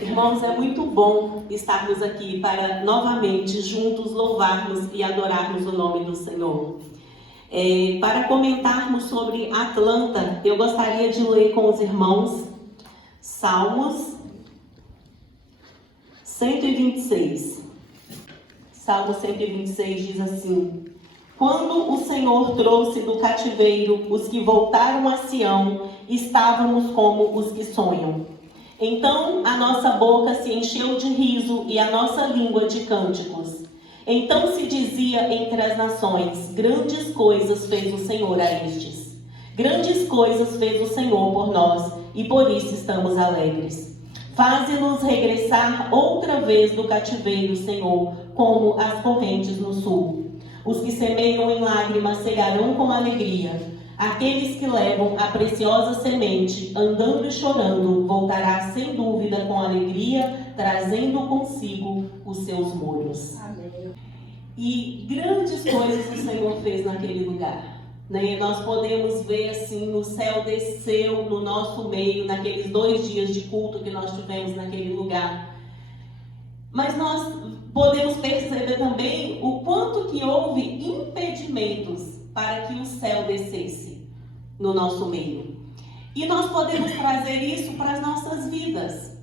Irmãos, é muito bom estarmos aqui para novamente juntos louvarmos e adorarmos o nome do Senhor. Para comentarmos sobre Atlanta, eu gostaria de ler com os irmãos Salmos 126. Salmo 126 diz assim: Quando o Senhor trouxe do cativeiro os que voltaram a Sião, estávamos como os que sonham. Então a nossa boca se encheu de riso e a nossa língua de cânticos. Então se dizia entre as nações: grandes coisas fez o Senhor a estes. Grandes coisas fez o Senhor por nós, e por isso estamos alegres. Faze-nos regressar outra vez do cativeiro, Senhor, como as correntes no sul. Os que semeiam em lágrimas cegarão com alegria. Aqueles que levam a preciosa semente, andando e chorando, voltará sem dúvida com alegria, trazendo consigo os seus molhos. Amém. E grandes coisas o Senhor fez naquele lugar. Nós podemos ver assim, o céu desceu no nosso meio, naqueles 2 dias de culto que nós tivemos naquele lugar. Mas nós podemos perceber também o quanto que houve impedimentos para que o céu descesse no nosso meio. E nós podemos trazer isso para as nossas vidas.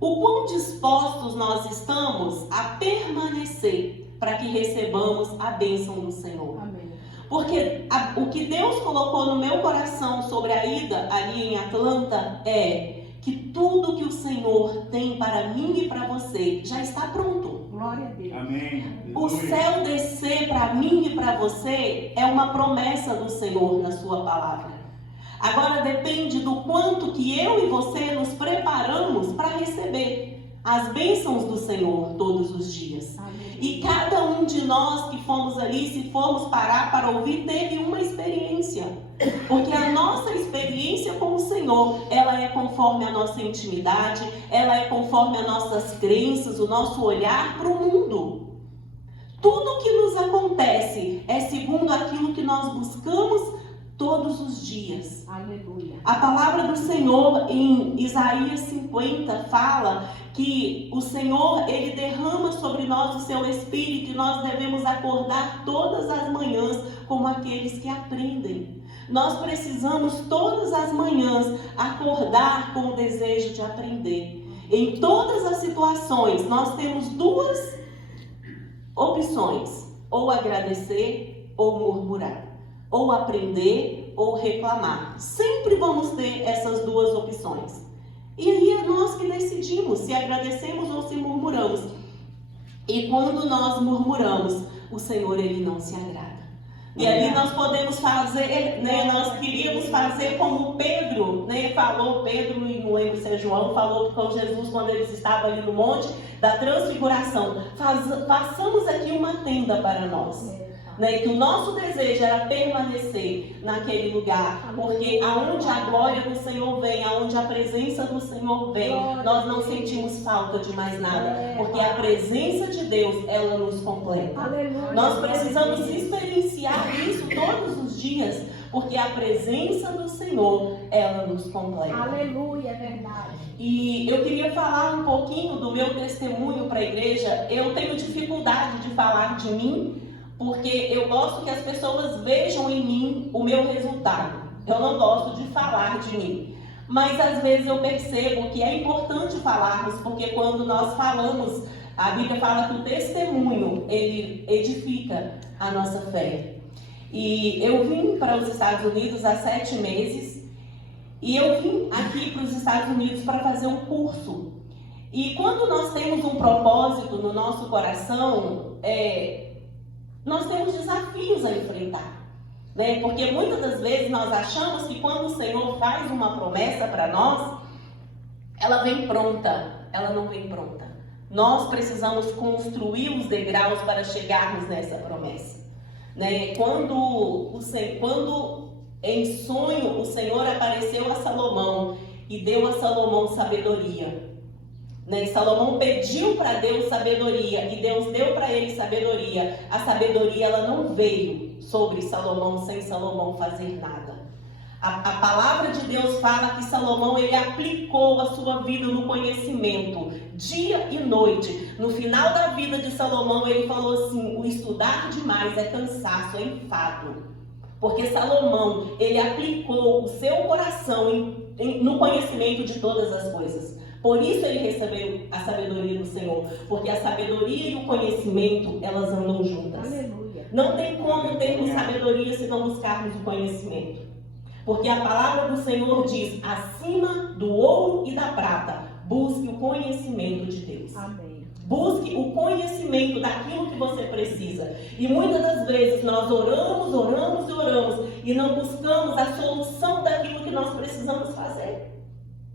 O quão dispostos nós estamos a permanecer para que recebamos a bênção do Senhor. Amém. Porque o que Deus colocou no meu coração sobre a ida ali em Atlanta é que tudo que o Senhor tem para mim e para você já está pronto. Glória a Deus. Amém. O céu descer para mim e para você é uma promessa do Senhor na sua palavra. Agora depende do quanto que eu e você nos preparamos para receber as bênçãos do Senhor todos os dias. Amém. E cada um de nós que fomos ali, se formos parar para ouvir, teve uma experiência. Porque a nossa experiência com o Senhor, ela é conforme a nossa intimidade, ela é conforme as nossas crenças, o nosso olhar para o mundo. Tudo que nos acontece é segundo aquilo que nós buscamos todos os dias. Aleluia. A palavra do Senhor em Isaías 50 fala que o Senhor, Ele derrama sobre nós o seu Espírito e nós devemos acordar todas as manhãs como aqueles que aprendem. Nós precisamos todas as manhãs acordar com o desejo de aprender. Em todas as situações, nós temos 2 opções: ou agradecer ou murmurar. Ou aprender ou reclamar. Sempre vamos ter essas 2 opções. E aí é nós que decidimos se agradecemos ou se murmuramos. E quando nós murmuramos, o Senhor, Ele não se agrada. E ali nós podemos fazer, nós queríamos fazer como Pedro, falou, Pedro, e não lembro se é João, falou com Jesus quando eles estavam ali no monte da transfiguração. Façamos aqui uma tenda para nós. Que o nosso desejo era permanecer naquele lugar, porque aonde a glória do Senhor vem, aonde a presença do Senhor vem, nós não sentimos falta de mais nada, porque a presença de Deus, ela nos completa. Nós precisamos experienciar isso todos os dias, porque a presença do Senhor, ela nos completa. Aleluia, é verdade. E eu queria falar um pouquinho do meu testemunho para a igreja. Eu tenho dificuldade de falar de mim, porque eu gosto que as pessoas vejam em mim o meu resultado. Eu não gosto de falar de mim. Mas às vezes eu percebo que é importante falarmos, porque quando nós falamos, a Bíblia fala que o testemunho, ele edifica a nossa fé. E eu vim para os Estados Unidos há 7 meses, e eu vim aqui para os Estados Unidos para fazer um curso. E quando nós temos um propósito no nosso coração, nós temos desafios a enfrentar, porque muitas das vezes nós achamos que quando o Senhor faz uma promessa para nós, ela vem pronta. Ela não vem pronta. Nós precisamos construir os degraus para chegarmos nessa promessa. Quando em sonho o Senhor apareceu a Salomão e deu a Salomão sabedoria, Salomão pediu para Deus sabedoria e Deus deu para ele sabedoria. A sabedoria, ela não veio sobre Salomão sem Salomão fazer nada. A palavra de Deus fala que Salomão, ele aplicou a sua vida no conhecimento, dia e noite. No final da vida de Salomão, ele falou assim: o estudar demais é cansaço, é enfado. Porque Salomão, ele aplicou o seu coração no conhecimento de todas as coisas. Por isso ele recebeu a sabedoria do Senhor. Porque a sabedoria e o conhecimento, elas andam juntas. Aleluia. Não tem como termos sabedoria se não buscarmos o conhecimento. Porque a palavra do Senhor diz: acima do ouro e da prata, busque o conhecimento de Deus. Amém. Busque o conhecimento daquilo que você precisa. E muitas das vezes nós oramos e não buscamos a solução daquilo que nós precisamos fazer.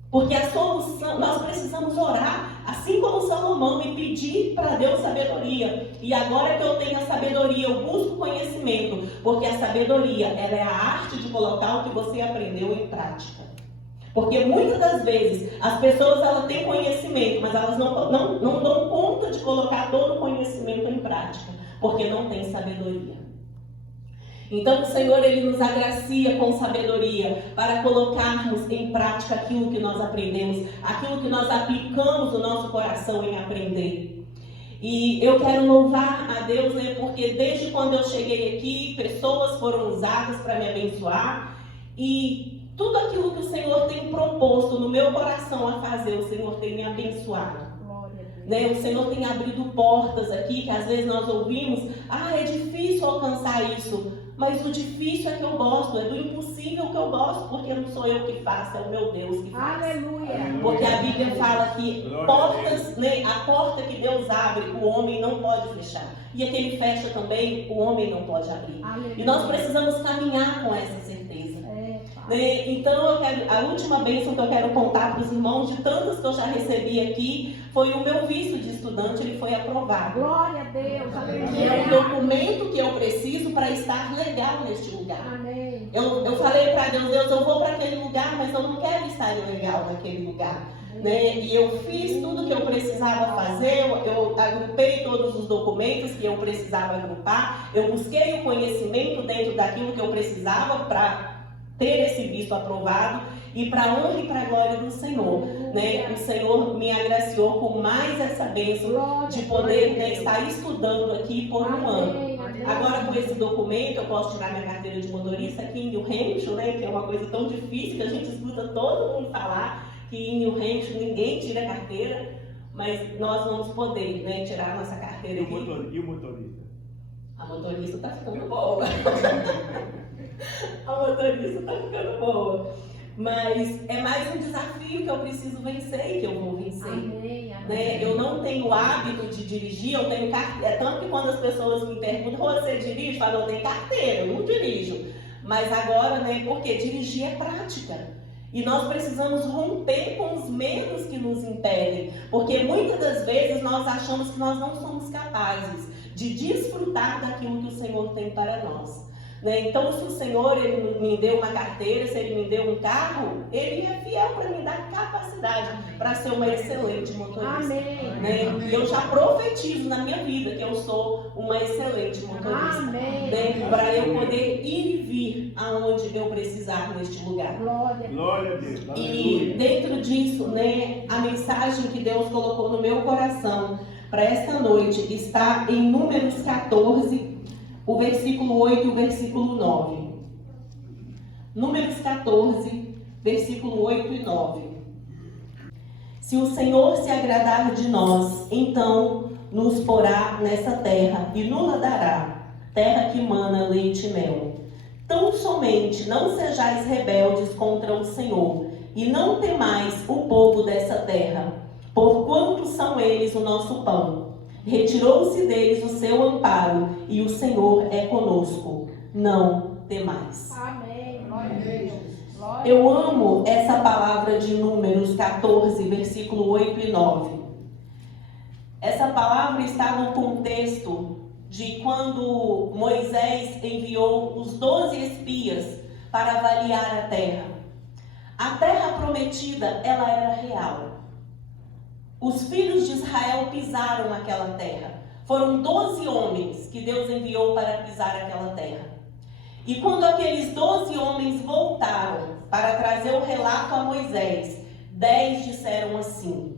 Porque a solução, nós precisamos orar, assim como Salomão, e pedir para Deus sabedoria. E agora que eu tenho a sabedoria, eu busco conhecimento. Porque a sabedoria, ela é a arte de colocar o que você aprendeu em prática. Porque muitas das vezes as pessoas, elas têm conhecimento, mas elas não dão conta de colocar todo o conhecimento em prática. Porque não tem sabedoria. Então o Senhor, ele nos agracia com sabedoria para colocarmos em prática aquilo que nós aprendemos, aquilo que nós aplicamos no nosso coração em aprender. E eu quero louvar a Deus, né, porque desde quando eu cheguei aqui, pessoas foram usadas para me abençoar, e tudo aquilo que o Senhor tem proposto no meu coração a fazer, o Senhor tem me abençoado. Né? O Senhor tem abrido portas aqui, que às vezes nós ouvimos: é difícil alcançar isso. Mas o difícil é que eu gosto, é do impossível que eu gosto, porque não sou eu que faço, é o meu Deus que faz. Aleluia. Porque a Bíblia fala que portas, né, a porta que Deus abre, o homem não pode fechar. E a que ele fecha também, o homem não pode abrir. Aleluia. E nós precisamos caminhar com essa certeza. Né? Então, a última bênção que eu quero contar para os irmãos, de tantas que eu já recebi aqui, foi o meu visto de estudante, ele foi aprovado. Glória a Deus, aleluia. É um documento que eu preciso para estar legal neste lugar. Amém. Eu falei para Deus, eu vou para aquele lugar, mas eu não quero estar legal naquele lugar. Né? E eu fiz tudo que eu precisava fazer, eu agrupei todos os documentos que eu precisava agrupar, eu busquei o conhecimento dentro daquilo que eu precisava para ter esse visto aprovado, e para a honra e para a glória do Senhor, né? O Senhor me agraciou com mais essa bênção de poder, né, estar estudando aqui por um ano. Agora, com esse documento, eu posso tirar minha carteira de motorista aqui em New Hampshire, né, que é uma coisa tão difícil que a gente escuta todo mundo falar que em New Hampshire ninguém tira carteira, mas nós vamos poder, né, tirar a nossa carteira aqui. E o motorista? A motorista está ficando boa. A motorista está ficando boa. Mas é mais um desafio que eu preciso vencer e que eu vou vencer. Amém, amém. Né? Eu não tenho hábito de dirigir, eu tenho carteira. É tanto que quando as pessoas me perguntam: você dirige? Eu falo: eu tenho carteira, eu não dirijo. Mas agora, né, porque dirigir é prática. E nós precisamos romper com os medos que nos impedem. Porque muitas das vezes nós achamos que nós não somos capazes de desfrutar daquilo que o Senhor tem para nós. Né? Então, se o Senhor, ele me deu uma carteira, se ele me deu um carro, ele é fiel para me dar capacidade para ser uma excelente motorista. Amém. Né? E eu já profetizo na minha vida que eu sou uma excelente motorista. Amém. Né? Para eu poder ir e vir aonde eu precisar neste lugar. Glória a Deus. E dentro disso, né, a mensagem que Deus colocou no meu coração para esta noite está em Números 14, o versículo 8 e o versículo 9. Números 14, versículo 8 e 9. Se o Senhor se agradar de nós, então nos porá nessa terra e nos dará, terra que mana leite e mel. Tão somente não sejais rebeldes contra o Senhor, e não temais o povo dessa terra, porquanto são eles o nosso pão. Retirou-se deles o seu amparo, e o Senhor é conosco. Não temais. Amém. Glória a Deus. Eu amo essa palavra de Números 14, versículo 8 e 9. Essa palavra está no contexto de quando Moisés enviou os 12 espias para avaliar a terra. A terra prometida, ela era real. Os filhos de Israel pisaram naquela terra. Foram 12 homens que Deus enviou para pisar aquela terra. E quando aqueles 12 homens voltaram para trazer o relato a Moisés, 10 disseram assim: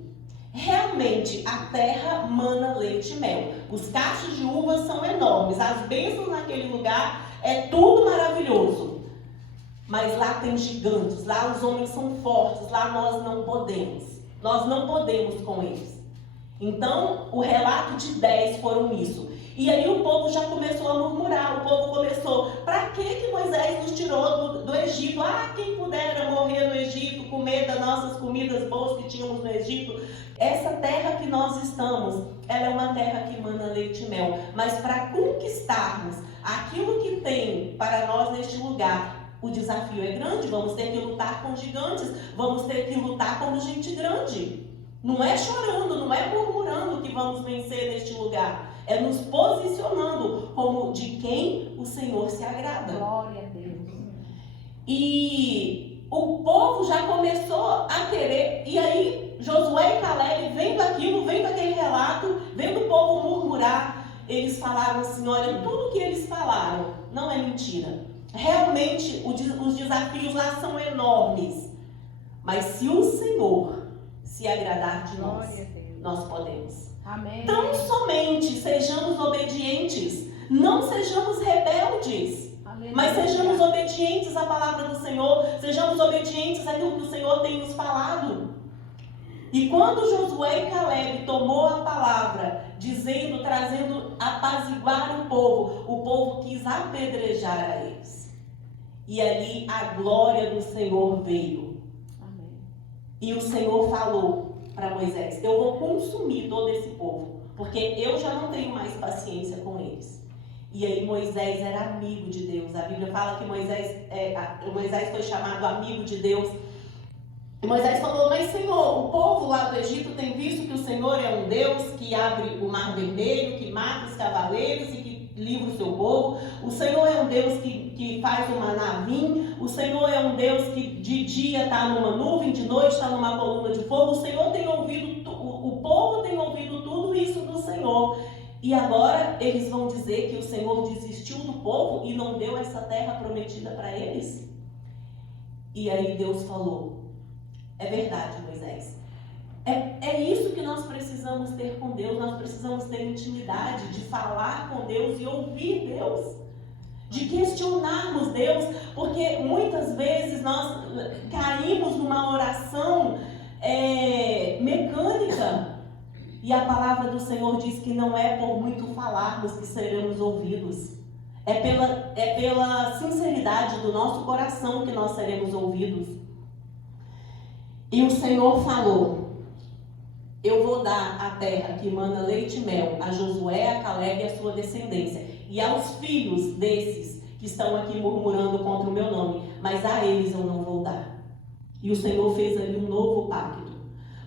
realmente a terra mana leite e mel. Os cachos de uvas são enormes, as bênçãos naquele lugar é tudo maravilhoso. Mas lá tem gigantes, lá os homens são fortes, lá nós não podemos. Nós não podemos com eles. Então, o relato de 10 foram isso. E aí o povo já começou a murmurar, o povo começou: para que Moisés nos tirou do Egito? Quem pudera morrer no Egito, comer das nossas comidas boas que tínhamos no Egito. Essa terra que nós estamos, ela é uma terra que emana leite e mel. Mas para conquistarmos aquilo que tem para nós neste lugar, o desafio é grande. Vamos ter que lutar com gigantes, vamos ter que lutar como gente grande. Não é chorando, não é murmurando que vamos vencer neste lugar. É nos posicionando como de quem o Senhor se agrada. Glória a Deus. E o povo já começou a querer. E aí Josué e Caleb, vendo aquilo, vendo aquele relato, vendo o povo murmurar, eles falaram assim: olha, tudo que eles falaram não é mentira. Realmente os desafios lá são enormes. Mas se o Senhor se agradar de nós podemos. Amém. Tão somente sejamos obedientes, não sejamos rebeldes, mas sejamos obedientes à palavra do Senhor, sejamos obedientes àquilo que o Senhor tem nos falado. E quando Josué e Caleb tomou a palavra, dizendo, trazendo apaziguar o povo quis apedrejar a eles. E ali a glória do Senhor veio. Amém. E o Senhor falou para Moisés: eu vou consumir todo esse povo, porque eu já não tenho mais paciência com eles. E aí Moisés era amigo de Deus. A Bíblia fala que Moisés foi chamado amigo de Deus. E Moisés falou: mas Senhor, o povo lá do Egito tem visto que o Senhor é um Deus que abre o mar vermelho, que mata os cavaleiros e que livra o seu povo. O Senhor é um Deus que faz o maná vir. O Senhor é um Deus que de dia está numa nuvem, de noite está numa coluna de fogo. O Senhor tem ouvido, o povo tem ouvido tudo isso do Senhor. E agora eles vão dizer que o Senhor desistiu do povo e não deu essa terra prometida para eles? E aí Deus falou: é verdade, Moisés. É isso que nós precisamos ter com Deus. Nós precisamos ter intimidade, de falar com Deus e ouvir Deus, de questionarmos Deus, porque muitas vezes nós caímos numa oração mecânica. E a palavra do Senhor diz que não é por muito falarmos que seremos ouvidos. É pela sinceridade do nosso coração que nós seremos ouvidos. E o Senhor falou: eu vou dar a terra que emana leite e mel a Josué, a Caleb e a sua descendência, e aos filhos desses que estão aqui murmurando contra o meu nome, mas a eles eu não vou dar. E o Senhor fez ali um novo pacto,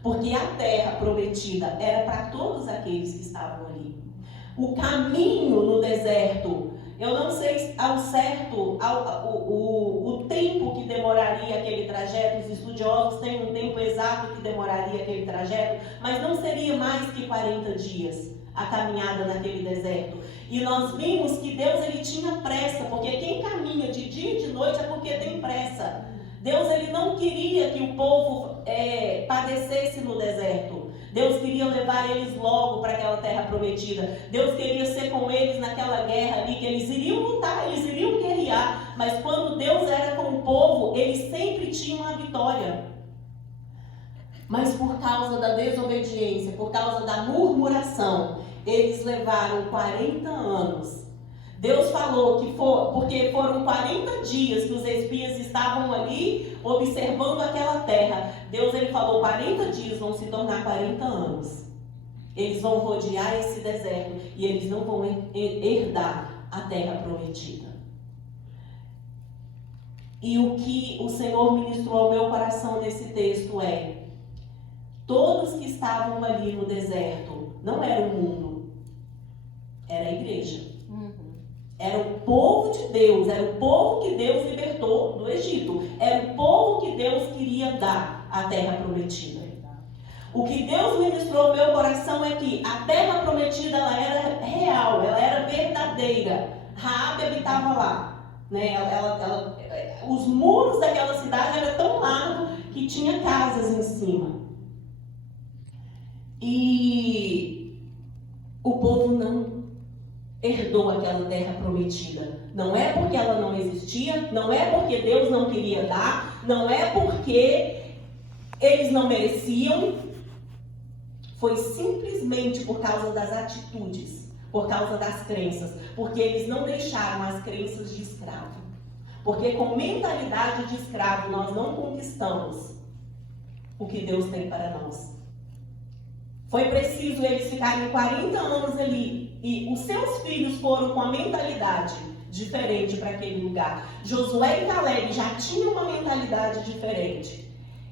porque a terra prometida era para todos aqueles que estavam ali. O caminho no deserto, eu não sei ao certo o tempo que demoraria aquele trajeto. Os estudiosos têm um tempo exato que demoraria aquele trajeto, mas não seria mais que 40 dias a caminhada naquele deserto. E nós vimos que Deus ele tinha pressa, porque quem caminha de dia e de noite é porque tem pressa. Deus ele não queria que o povo padecesse no deserto. Deus queria levar eles logo para aquela terra prometida. Deus queria ser com eles naquela guerra ali, que eles iriam lutar, eles iriam guerrear. Mas quando Deus era com o povo, eles sempre tinham a vitória. Mas por causa da desobediência, por causa da murmuração, eles levaram 40 anos. Deus falou que porque foram 40 dias que os espias estavam ali observando aquela terra. Deus ele falou: 40 dias vão se tornar 40 anos. Eles vão rodear esse deserto e eles não vão herdar a terra prometida. E o que o Senhor ministrou ao meu coração nesse texto é: todos que estavam ali no deserto não era o mundo, era a igreja. Era o povo de Deus, era o povo que Deus libertou do Egito. Era o povo que Deus queria dar a terra prometida. O que Deus ministrou ao meu coração é que a terra prometida ela era real, ela era verdadeira. Raabe habitava lá. né? Os muros daquela cidade eram tão largos que tinha casas em cima. E o povo não herdou aquela terra prometida. Não é porque ela não existia, não é porque Deus não queria dar, não é porque eles não mereciam. Foi simplesmente por causa das atitudes, por causa das crenças, porque eles não deixaram as crenças de escravo. Porque com mentalidade de escravo nós não conquistamos o que Deus tem para nós. Foi preciso eles ficarem 40 anos ali e os seus filhos foram com a mentalidade diferente para aquele lugar. Josué e Caleb já tinham uma mentalidade diferente.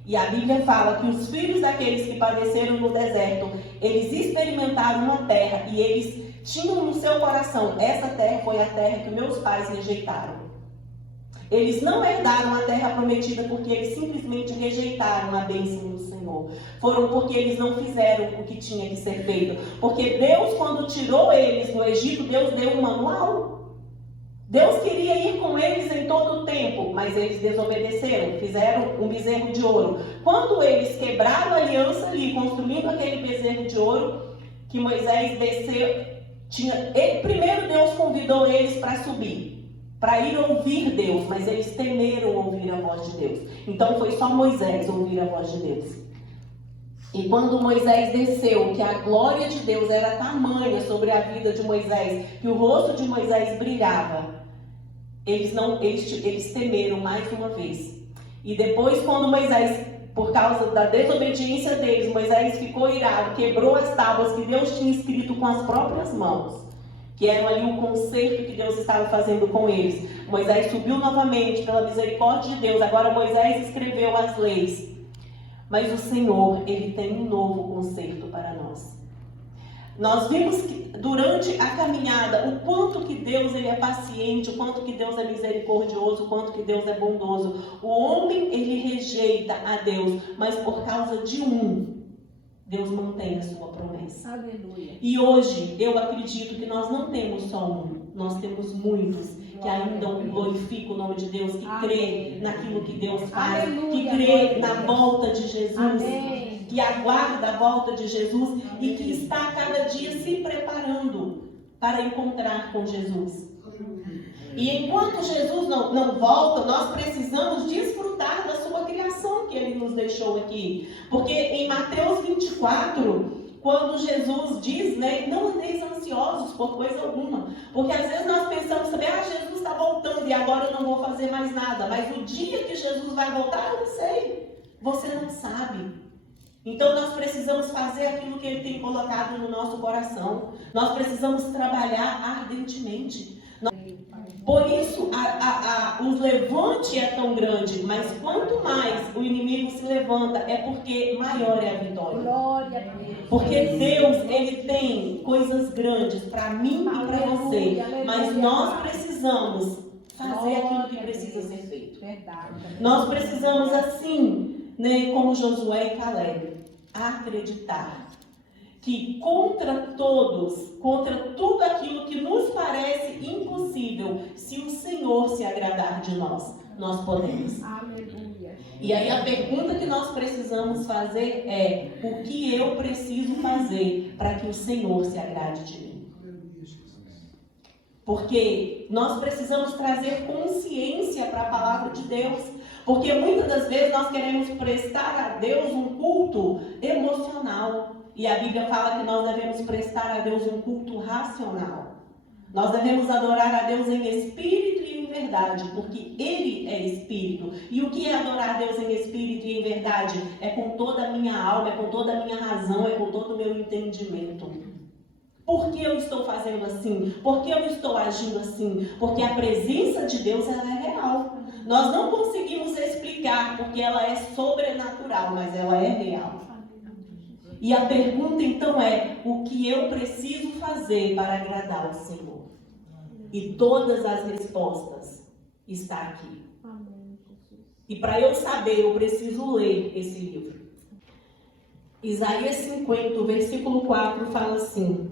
E a Bíblia fala que os filhos daqueles que padeceram no deserto, eles experimentaram uma terra e eles tinham no seu coração, essa terra foi a terra que meus pais rejeitaram. Eles não herdaram a terra prometida porque eles simplesmente rejeitaram a bênção do Senhor. Foram porque eles não fizeram o que tinha que ser feito. Porque Deus, quando tirou eles do Egito, Deus deu um manual. Deus queria ir com eles em todo o tempo, mas eles desobedeceram, fizeram um bezerro de ouro. Quando eles quebraram a aliança ali, construindo aquele bezerro de ouro, que Moisés desceu, primeiro Deus convidou eles para subir, para ir ouvir Deus, mas eles temeram ouvir a voz de Deus. Então foi só Moisés ouvir a voz de Deus. E quando Moisés desceu, que a glória de Deus era tamanha sobre a vida de Moisés, que o rosto de Moisés brilhava, eles temeram mais uma vez. E depois, quando Moisés, por causa da desobediência deles, Moisés ficou irado, quebrou as tábuas que Deus tinha escrito com as próprias mãos, que eram ali o conserto que Deus estava fazendo com eles. Moisés subiu novamente pela misericórdia de Deus. Agora Moisés escreveu as leis. Mas o Senhor, Ele tem um novo conserto para nós. Nós vimos que durante a caminhada, o quanto que Deus ele é paciente, o quanto que Deus é misericordioso, o quanto que Deus é bondoso. O homem, ele rejeita a Deus, mas por causa de Deus mantém a sua promessa. Aleluia. E hoje, eu acredito que nós não temos só nós temos muitos que ainda glorificam o nome de Deus, que crê naquilo que Deus faz, Aleluia. que crê na volta de Jesus, Amém. que aguarda a volta de Jesus e que está a cada dia se preparando para encontrar com Jesus. E enquanto Jesus não volta, nós precisamos desfrutar da sua criação que Ele nos deixou aqui. Porque em Mateus 24, quando Jesus diz, né, não andeis ansiosos por coisa alguma. Porque às vezes nós pensamos também, Jesus está voltando e agora eu não vou fazer mais nada. Mas o dia que Jesus vai voltar, eu não sei. Você não sabe. Então nós precisamos fazer aquilo que Ele tem colocado no nosso coração. Nós precisamos trabalhar ardentemente. Por isso, os levante é tão grande, mas quanto mais o inimigo se levanta, é porque maior é a vitória. Glória a Deus. Porque Deus, Ele tem coisas grandes para mim e para você, mas nós precisamos fazer aquilo que precisa ser feito. Verdade. Nós precisamos assim, né, como Josué e Caleb, acreditar que contra tudo aquilo que nos parece impossível, se o Senhor se agradar de nós, nós podemos. Aleluia. E aí a pergunta que nós precisamos fazer é: o que eu preciso fazer para que o Senhor se agrade de mim? Porque nós precisamos trazer consciência para a palavra de Deus. Porque muitas das vezes nós queremos prestar a Deus um culto emocional. E a Bíblia fala que nós devemos prestar a Deus um culto racional. Nós devemos adorar a Deus em espírito e em verdade, porque Ele é espírito. E o que é adorar a Deus em espírito e em verdade? É com toda a minha alma, é com toda a minha razão, é com todo o meu entendimento. Por que eu estou fazendo assim? Por que eu estou agindo assim? Porque a presença de Deus ela é real. Nós não conseguimos explicar porque ela é sobrenatural, mas ela é real. E a pergunta então é: o que eu preciso fazer para agradar ao Senhor? E todas as respostas estão aqui. E para eu saber, eu preciso ler esse livro. Isaías 50, versículo 4 fala assim: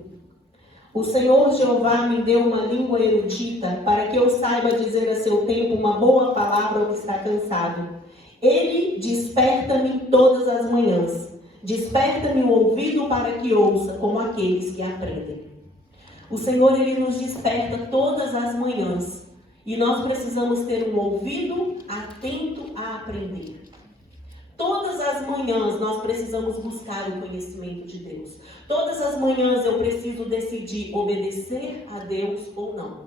O Senhor Jeová me deu uma língua erudita, para que eu saiba dizer a seu tempo uma boa palavra ao que está cansado. Ele desperta-me todas as manhãs. Desperta-me o ouvido para que ouça, como aqueles que aprendem. O Senhor, Ele nos desperta todas as manhãs. E nós precisamos ter um ouvido atento a aprender. Todas as manhãs nós precisamos buscar o conhecimento de Deus. Todas as manhãs eu preciso decidir obedecer a Deus ou não.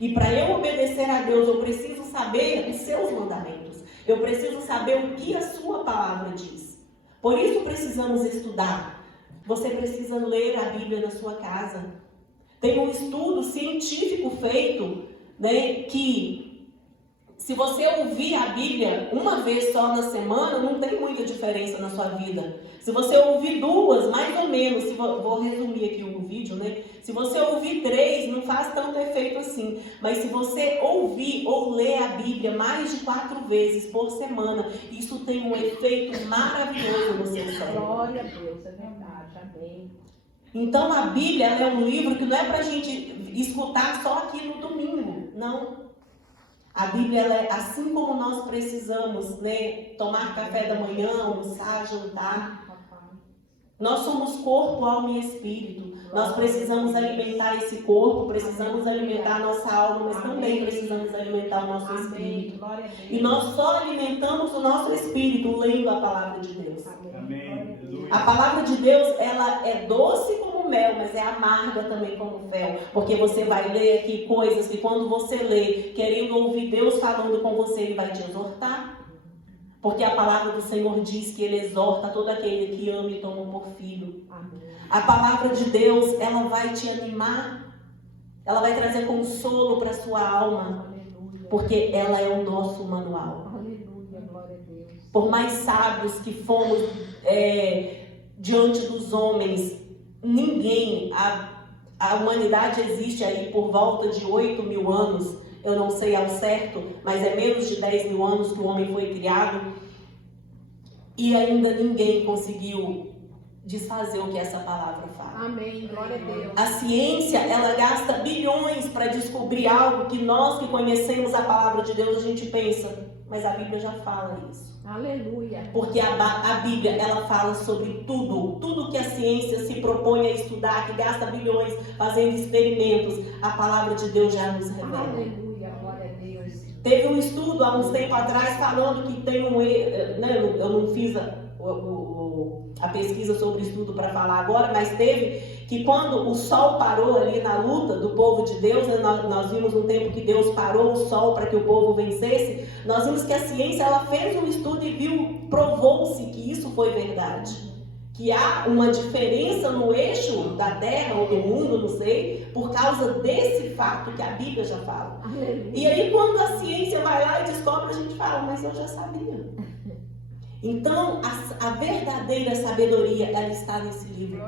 E para eu obedecer a Deus, eu preciso saber os seus mandamentos. Eu preciso saber o que a sua palavra diz. Por isso precisamos estudar. Você precisa ler a Bíblia na sua casa. Tem um estudo científico feito, que se você ouvir a Bíblia uma vez só na semana, não tem muita diferença na sua vida. Se você ouvir duas, mais ou menos, vou resumir aqui o vídeo, Se você ouvir 3, não faz tanto efeito assim. Mas se você ouvir ou ler a Bíblia mais de 4 vezes por semana, isso tem um efeito maravilhoso no seu cérebro. Glória a Deus, é verdade, amém. Então a Bíblia é um livro que não é para a gente escutar só aqui no domingo, não. A Bíblia, é assim como nós precisamos, tomar café da manhã, almoçar, jantar. Nós somos corpo, alma e espírito. Nós precisamos alimentar esse corpo, precisamos alimentar a nossa alma, mas também precisamos alimentar o nosso espírito. E nós só alimentamos o nosso espírito lendo a palavra de Deus. Amém. A palavra de Deus, ela é doce como mel, mas é amarga também como fel. Porque você vai ler aqui coisas que quando você lê, querendo ouvir Deus falando com você, Ele vai te exortar. Porque a palavra do Senhor diz que Ele exorta todo aquele que ama e toma por filho. A palavra de Deus, ela vai te animar. Ela vai trazer consolo para a sua alma. Porque ela é o nosso manual. Aleluia, glória a Deus. Por mais sábios que fomos diante dos homens, ninguém, a humanidade existe aí por volta de 8.000 anos, eu não sei ao certo, mas é menos de 10.000 anos que o homem foi criado, e ainda ninguém conseguiu desfazer o que essa palavra fala. Amém, glória a Deus. A ciência, ela gasta bilhões para descobrir algo que nós que conhecemos a palavra de Deus, a gente pensa, mas a Bíblia já fala isso. Aleluia. Porque a Bíblia, ela fala sobre tudo que a ciência se propõe a estudar, que gasta bilhões fazendo experimentos, a palavra de Deus já nos revela. Aleluia, glória a Deus. Teve um estudo há uns tempos atrás falando que tem eu não fiz a pesquisa sobre o estudo para falar agora, mas teve que quando o sol parou ali na luta do povo de Deus, nós vimos um tempo que Deus parou o sol para que o povo vencesse, nós vimos que a ciência ela fez um estudo e provou-se que isso foi verdade. Que há uma diferença no eixo da Terra ou do mundo, não sei, por causa desse fato que a Bíblia já fala. Aleluia. E aí quando a ciência vai lá e descobre, a gente fala, mas eu já sabia. Então, a verdadeira sabedoria, ela está nesse livro.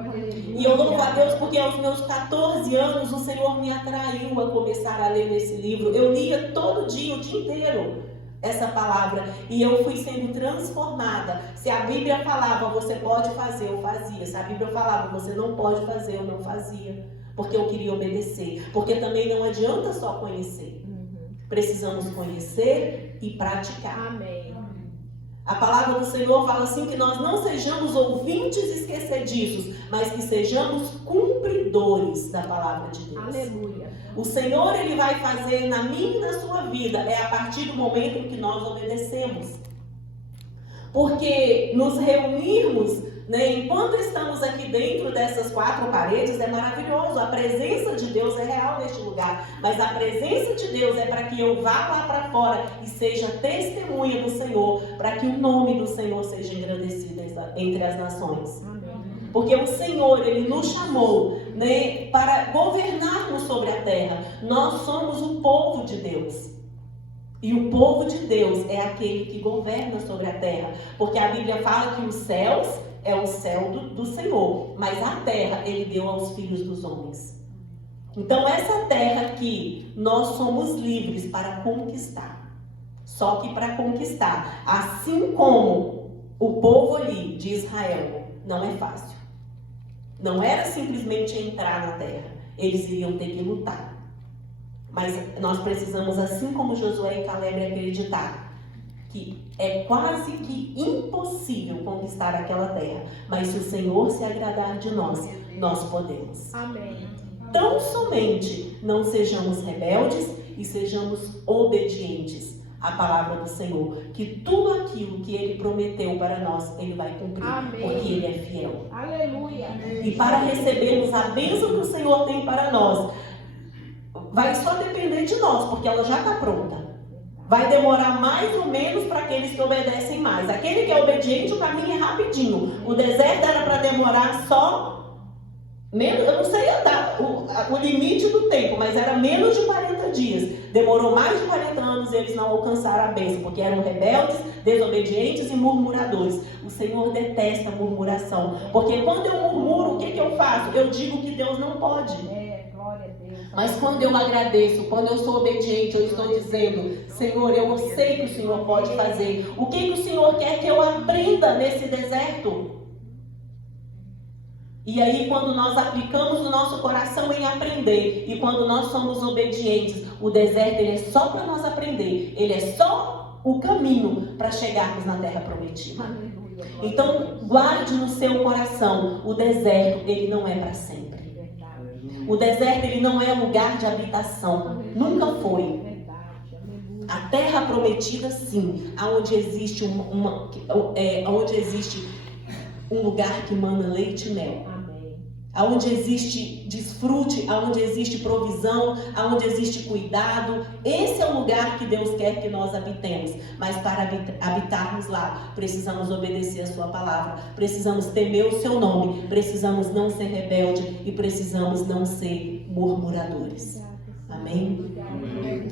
E eu louvo a Deus porque aos meus 14 anos o Senhor me atraiu a começar a ler esse livro. Eu lia todo dia, o dia inteiro, essa palavra. E eu fui sendo transformada. Se a Bíblia falava, você pode fazer, eu fazia. Se a Bíblia falava, você não pode fazer, eu não fazia. Porque eu queria obedecer. Porque também não adianta só conhecer. Precisamos conhecer e praticar. Amém. A palavra do Senhor fala assim que nós não sejamos ouvintes esquecediços, mas que sejamos cumpridores da palavra de Deus. Aleluia. O Senhor, Ele vai fazer na minha e na sua vida, é a partir do momento em que nós obedecemos. Porque nos reunirmos, enquanto estamos aqui dentro dessas 4 paredes, é maravilhoso. A presença de Deus é real neste lugar. Mas a presença de Deus é para que eu vá lá para fora e seja testemunha do Senhor, para que o nome do Senhor seja engrandecido entre as nações. Porque o Senhor, Ele nos chamou, para governarmos sobre a terra. Nós somos o povo de Deus. E o povo de Deus é aquele que governa sobre a terra. Porque a Bíblia fala que os céus é o céu do Senhor, mas a terra Ele deu aos filhos dos homens. Então essa terra aqui, nós somos livres para conquistar. Só que para conquistar, assim como o povo ali de Israel, não é fácil. Não era simplesmente entrar na terra. Eles iriam ter que lutar. Mas nós precisamos, assim como Josué e Caleb, acreditar que é quase que impossível conquistar aquela terra. Mas se o Senhor se agradar de nós, nós podemos. Amém. Tão somente não sejamos rebeldes e sejamos obedientes à palavra do Senhor, que tudo aquilo que Ele prometeu para nós, Ele vai cumprir, Amém. porque Ele é fiel. Aleluia. E para recebermos a bênção que o Senhor tem para nós, vai só depender de nós, porque ela já está pronta. Vai demorar mais ou menos para aqueles que obedecem mais. Aquele que é obediente, o caminho é rapidinho. O deserto era para demorar só menos, eu não sei o limite do tempo, mas era menos de 40 dias. Demorou mais de 40 anos e eles não alcançaram a bênção, porque eram rebeldes, desobedientes e murmuradores. O Senhor detesta a murmuração, porque quando eu murmuro, o que eu faço? Eu digo que Deus não pode. Glória a Deus. Mas quando eu agradeço, quando eu sou obediente, eu estou dizendo: Senhor, eu sei que o Senhor pode fazer. O que o Senhor quer que eu aprenda nesse deserto? E aí, quando nós aplicamos o nosso coração em aprender, e quando nós somos obedientes, o deserto ele é só para nós aprender. Ele é só o caminho para chegarmos na terra prometida. Aleluia. Então, guarde no seu coração, o deserto ele não é para sempre. Verdade. O deserto ele não é lugar de habitação, nunca foi. Verdade. Aleluia. A terra prometida, sim, aonde existe onde existe um lugar que mana leite e mel, Amém. aonde existe desfrute, aonde existe provisão, aonde existe cuidado. Esse é o lugar que Deus quer que nós habitemos. Mas para habitarmos lá, precisamos obedecer a sua palavra, precisamos temer o seu nome, precisamos não ser rebelde e precisamos não ser murmuradores. Amém?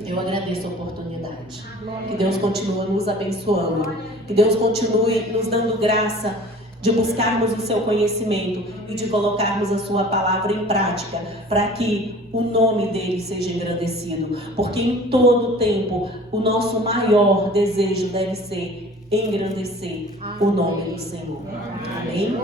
Eu agradeço a oportunidade. Que Deus continue nos abençoando. Que Deus continue nos dando graça de buscarmos o seu conhecimento e de colocarmos a sua palavra em prática, para que o nome dele seja engrandecido. Porque em todo tempo, o nosso maior desejo deve ser engrandecer o nome do Senhor. Amém?